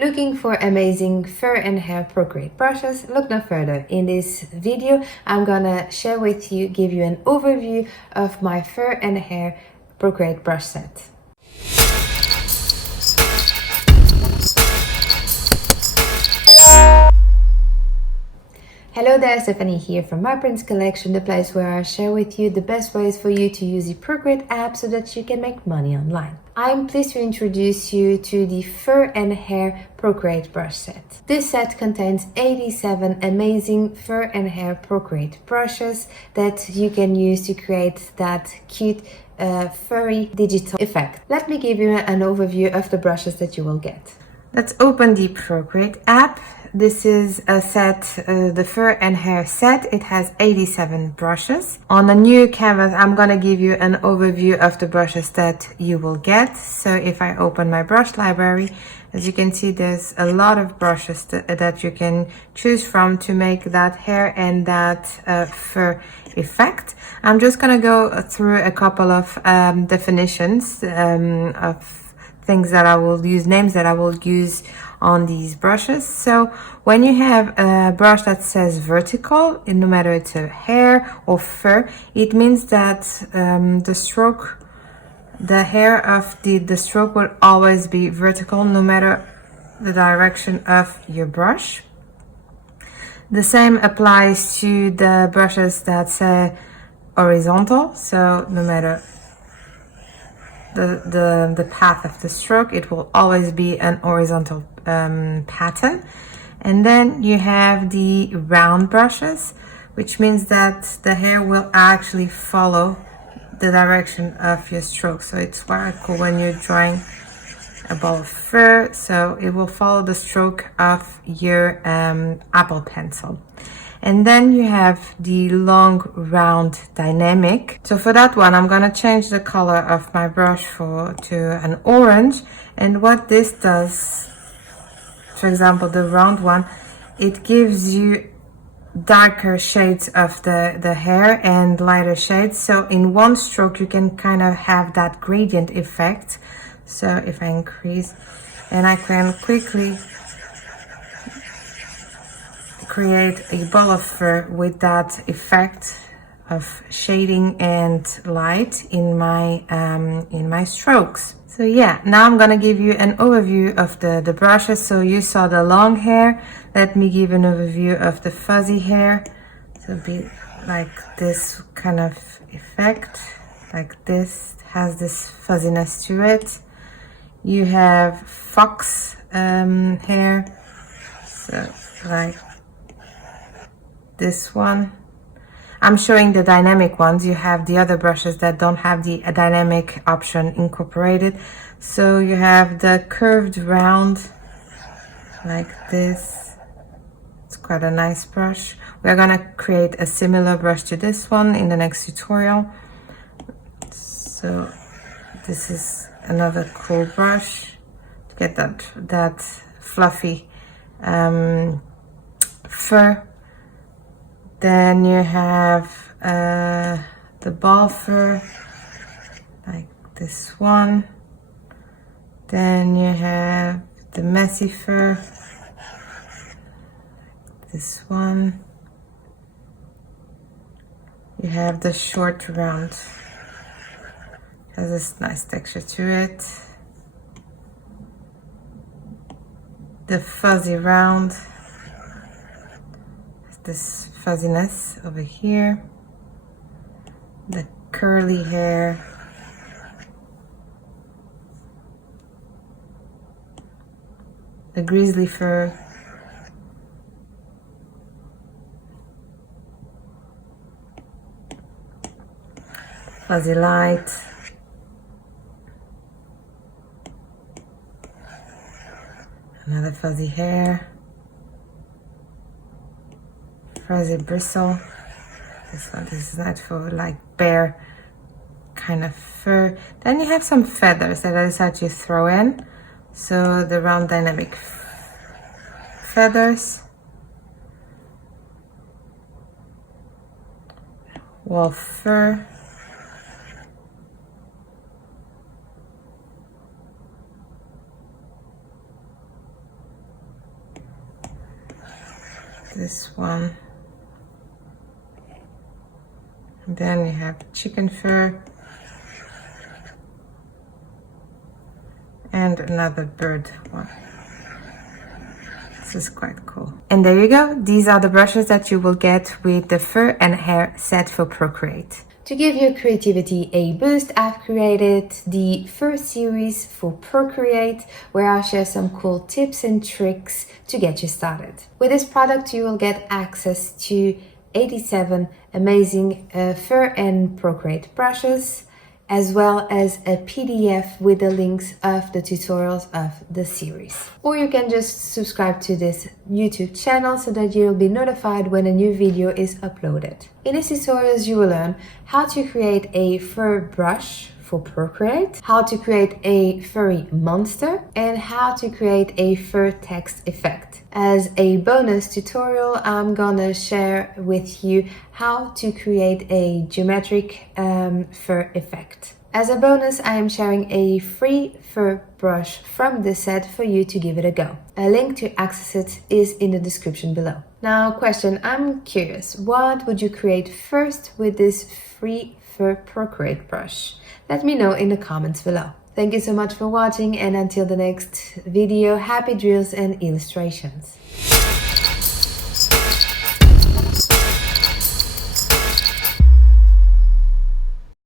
Looking for amazing fur and hair Procreate brushes? Look no further. In this video, I'm gonna share with you, give you an overview of my fur and hair Procreate brush set. Hello there, Stephanie here from My Prince Collection, the place where I share with you the best ways for you to use the Procreate app so that you can make money online. I'm pleased to introduce you to the Fur and Hair Procreate Brush set. This set contains 87 amazing fur and hair Procreate brushes that you can use to create that cute furry digital effect. Let me give you an overview of the brushes that you will get. Let's open the Procreate app. This is a set, the fur and hair set. It has 87 brushes. On a new canvas, I'm gonna give you an overview of the brushes that you will get. So if I open my brush library, as you can see, there's a lot of brushes that you can choose from to make that hair and that fur effect. I'm just gonna go through a couple of definitions of things that I will use, names that I will use on these brushes. So when you have a brush that says vertical, no matter it's a hair or fur, it means that the hair of the stroke will always be vertical no matter the direction of your brush. The same applies to the brushes that say horizontal, so no matter the path of the stroke, it will always be an horizontal pattern. And then you have the round brushes, which means that the hair will actually follow the direction of your stroke. So it's quite cool when you're drawing a ball of fur, so it will follow the stroke of your Apple pencil. And then you have the long round dynamic. So for that one, I'm gonna change the color of my brush to an orange. And what this does, for example, the round one, it gives you darker shades of the hair and lighter shades. So in one stroke, you can kind of have that gradient effect. So if I increase, and I can quickly create a ball of fur with that effect of shading and light in my strokes. So yeah, now I'm gonna give you an overview of the brushes. So you saw the long hair. Let me give an overview of the fuzzy hair. So it'll be like this kind of effect, like this, has this fuzziness to it. You have fox hair, so like this one. I'm showing the dynamic ones. You have the other brushes that don't have the dynamic option incorporated. So you have the curved round like this. It's quite a nice brush. We're gonna create a similar brush to this one in the next tutorial. So this is another cool brush to get that fluffy fur. Then you have the ball fur, like this one. Then you have the messy fur, like this one. You have the short round, has this nice texture to it. The fuzzy round, this fuzziness over here. The curly hair. The grizzly fur. Fuzzy light. Another fuzzy hair. Fuzzy bristle. This is not for like bear kind of fur. Then you have some feathers that I decided to throw in. So the round dynamic feathers. Wolf fur. this one. And then you have chicken fur and another bird one. This is quite cool. And there you go. These are the brushes that you will get with the Fur and Hair set for Procreate. To give your creativity a boost, I've created the Fur series for Procreate, where I'll share some cool tips and tricks to get you started. With this product, you will get access to 87 amazing Fur and Procreate brushes, as well as a PDF with the links of the tutorials of the series. Or you can just subscribe to this YouTube channel so that you'll be notified when a new video is uploaded. In these tutorials, you will learn how to create a fur brush for Procreate, how to create a furry monster, and how to create a fur text effect. As a bonus tutorial, I'm gonna share with you how to create a geometric fur effect. As a bonus, I am sharing a free fur brush from this set for you to give it a go. A link to access it is in the description below. Now, question, I'm curious, what would you create first with this free Fur Procreate brush? Let me know in the comments below. Thank you so much for watching, and until the next video, happy drills and illustrations.